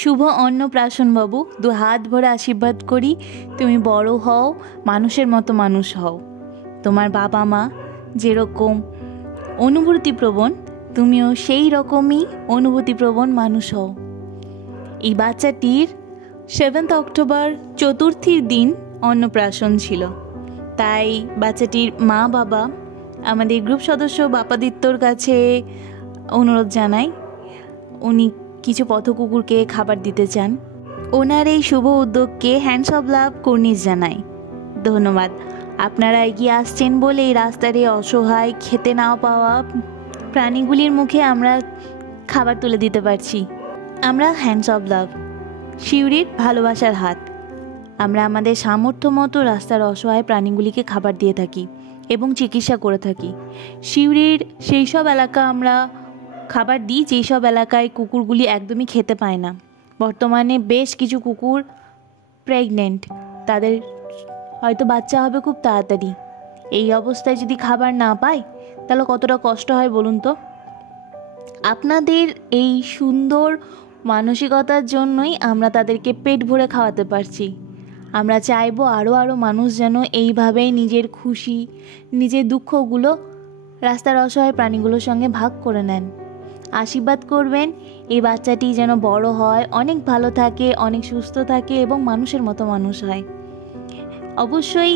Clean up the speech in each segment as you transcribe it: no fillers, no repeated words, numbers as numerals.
শুভ অন্নপ্রাশন বাবু, দু হাত ভরে আশীর্বাদ করি তুমি বড় হও, মানুষের মতো মানুষ হও। তোমার বাবা মা যেরকম অনুভূতিপ্রবণ, তুমিও সেই রকমই অনুভূতিপ্রবণ মানুষ হও। এই বাচ্চাটির 7 অক্টোবর চতুর্থীর দিন অন্নপ্রাশন ছিল, তাই বাচ্চাটির মা বাবা আমাদের গ্রুপ সদস্য বাপাদিত্যর কাছে অনুরোধ জানাই, উনি কিছু পথকুকুরকে খাবার দিতে চান। ওনার এই শুভ উদ্যোগকে হ্যান্ডস অফ লাভ কর্নিশ জানাই। ধন্যবাদ। আপনারা এগিয়ে আসছেন বলে এই রাস্তার এই অসহায় খেতে না পাওয়া প্রাণীগুলির মুখে আমরা খাবার তুলে দিতে পারছি। আমরা হ্যান্ডস অফ লাভ, শিউরির ভালোবাসার হাত। আমরা আমাদের সামর্থ্য মতো রাস্তার অসহায় প্রাণীগুলিকে খাবার দিয়ে থাকি এবং চিকিৎসা করে থাকি। শিউরির সেই সব এলাকা আমরা খাবার দিই যেই সব এলাকায় কুকুরগুলি একদমই খেতে পায় না। বর্তমানে বেশ কিছু কুকুর প্রেগনেন্ট, তাদের হয়তো বাচ্চা হবে খুব তাড়াতাড়ি। এই অবস্থায় যদি খাবার না পায় তাহলে কতটা কষ্ট হয় বলুন তো। আপনাদের এই সুন্দর মানসিকতার জন্যই আমরা তাদেরকে পেট ভরে খাওয়াতে পারছি। আমরা চাইবো আরও মানুষ যেন এইভাবেই নিজের খুশি, নিজের দুঃখগুলো রাস্তার অসহায় প্রাণীগুলোর সঙ্গে ভাগ করে নেন। আশীর্বাদ করবেন এই বাচ্চাটি যেন বড় হয়, অনেক ভালো থাকে, অনেক সুস্থ থাকে এবং মানুষের মতো মানুষ হয়। অবশ্যই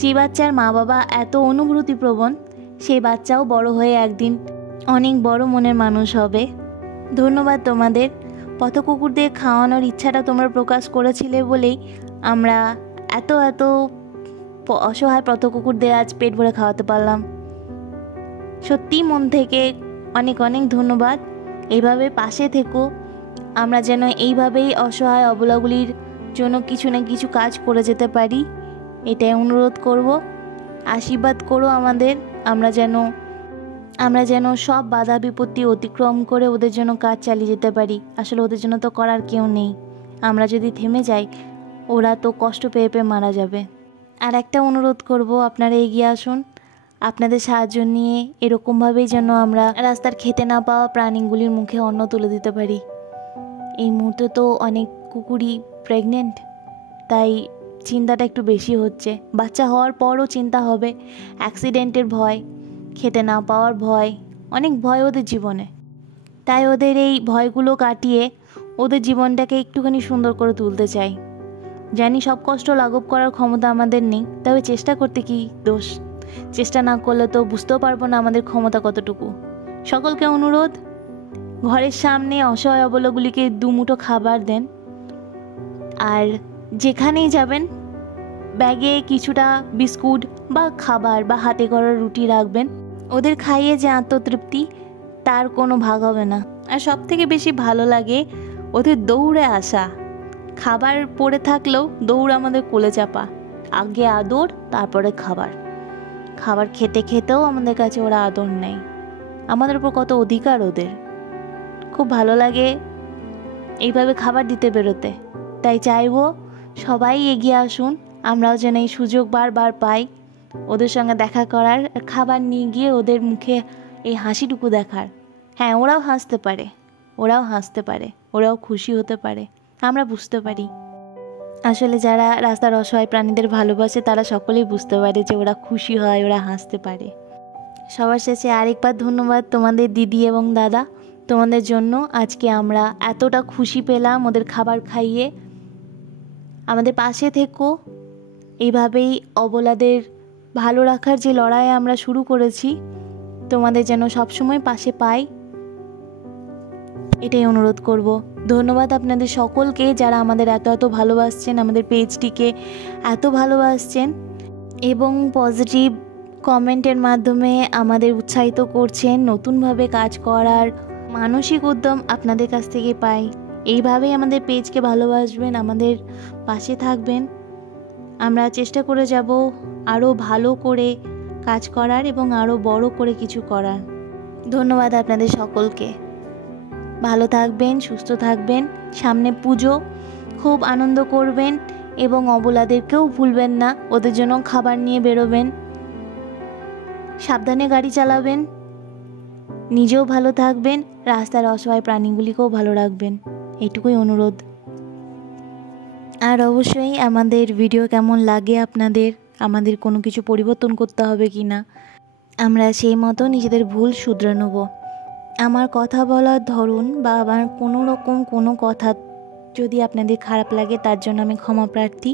যে বাচ্চার মা বাবা এত অনুভূতিপ্রবণ, সেই বাচ্চাও বড় হয়ে একদিন অনেক বড় মনের মানুষ হবে। ধন্যবাদ তোমাদের। পথকুকুরদের খাওয়ানোর ইচ্ছাটা তোমরা প্রকাশ করেছিলে বলেই আমরা এত অসহায় পথকুকুরদের আজ পেট ভরে খাওয়াতে পারলাম। সত্যি মন থেকে অনেক ধন্যবাদ। এইভাবে পাশে থেকো, আমরা যেন এইভাবেই অসহায় অবলাগুলির জন্য কিছু না কিছু কাজ করে যেতে পারি, এটাই অনুরোধ করব। আশীর্বাদ করো আমাদের, আমরা যেন সব বাধা বিপত্তি অতিক্রম করে ওদের জন্য কাজ চালিয়ে যেতে পারি। আসলে ওদের জন্য তো করার কেউ নেই। আমরা যদি থেমে যাই ওরা তো কষ্ট পেয়ে মারা যাবে। আর একটা অনুরোধ করব, আপনারা এগিয়ে আসুন। আপনাদের সাহায্য নিয়ে এরকমভাবেই যেন আমরা রাস্তার খেতে না পাওয়া প্রাণীগুলির মুখে অন্ন তুলে দিতে পারি। এই মুহূর্তে তো অনেক কুকুরই প্রেগনেন্ট, তাই চিন্তাটা একটু বেশি হচ্ছে। বাচ্চা হওয়ার পরও চিন্তা হবে, অ্যাক্সিডেন্টের ভয়, খেতে না পাওয়ার ভয়, অনেক ভয় ওদের জীবনে। তাই ওদের এই ভয়গুলো কাটিয়ে ওদের জীবনটাকে একটুখানি সুন্দর করে তুলতে চাই। জানি সব কষ্ট লাঘব করার ক্ষমতা আমাদের নেই, তবে চেষ্টা করতে কি দোষ? চেষ্টা না করলে তো বুঝতেও পারবো না আমাদের ক্ষমতা কতটুকু। সকলকে অনুরোধ, ঘরের সামনে অসহায় অবলাগুলিকে 2 মুঠো খাবার দেন। আর যেখানেই যাবেন ব্যাগে কিছুটা বিস্কুট বা খাবার বা হাতে করা রুটি রাখবেন। ওদের খাইয়ে যে আত্মতৃপ্তি, তার কোনো ভাগ হবে না। আর সব থেকে বেশি ভালো লাগে ওদের দৌড়ে আসা। খাবার পড়ে থাকলেও দৌড় আমাদের কোলে চাপা, আগে আদর তারপরে খাবার। খাবার খেতে খেতেও আমাদের কাছে ওরা আদর নেয়। আমাদের উপর কত অধিকার ওদের। খুব ভালো লাগে এইভাবে খাবার দিতে বেরোতে। তাই চাইবো সবাই এগিয়ে আসুন, আমরাও যেন এই সুযোগ বারবার পাই ওদের সঙ্গে দেখা করার, খাবার নিয়ে গিয়ে ওদের মুখে এই হাসিটুকু দেখার। হ্যাঁ, ওরাও হাসতে পারে, ওরাও খুশি হতে পারে। আমরা বুঝতে পারি, আসলে যারা রাস্তার অসহায় প্রাণীদের ভালোবাসে তারা সকলেই বুঝতে পারে যে ওরা খুশি হয়, ওরা হাসতে পারে। সবার শেষে আরেকবার ধন্যবাদ তোমাদের দিদি এবং দাদা, তোমাদের জন্য আজকে আমরা এতটা খুশি পেলাম ওদের খাবার খাইয়ে। আমাদের পাশে থেকো, এইভাবেই অবলাদের ভালো রাখার যে লড়াই আমরা শুরু করেছি, তোমাদের যেন সবসময় পাশে পাই, এটাই অনুরোধ করব। ধন্যবাদ আপনাদের সকলকে যারা আমাদের এত ভালোবাসছেন, আমাদের পেজটিকে এত ভালোবাসছেন এবং পজিটিভ কমেন্টের মাধ্যমে আমাদের উৎসাহিত করছেন নতুনভাবে কাজ করার মানসিক উদ্যম আপনাদের কাছ থেকে পাই। এইভাবেই আমাদের পেজকে ভালোবাসবেন, আমাদের পাশে থাকবেন। আমরা চেষ্টা করে যাব আরও ভালো করে কাজ করার এবং আরও বড় করে কিছু করার। ধন্যবাদ আপনাদের সকলকে। ভালো থাকবেন, সুস্থ থাকবেন। সামনে পুজো, খুব আনন্দ করবেন এবং অবলাদেরকেও ভুলবেন না, ওদের জন্য খাবার নিয়ে বেরোবেন। সাবধানে গাড়ি চালাবেন, নিজেও ভালো থাকবেন, রাস্তার অসহায় প্রাণীগুলিকেও ভালো রাখবেন। এইটুকুই অনুরোধ। আর অবশ্যই আমাদের ভিডিও কেমন লাগে আপনাদের, আমাদের কোনো কিছু পরিবর্তন করতে হবে কি না, আমরা সেই মতো নিজেদের ভুল শুধরে নেব। আমার কথা বলার ধরন বা আমার কোনো রকম কোনো কথা যদি আপনাদের খারাপ লাগে তার জন্য আমি ক্ষমা প্রার্থী।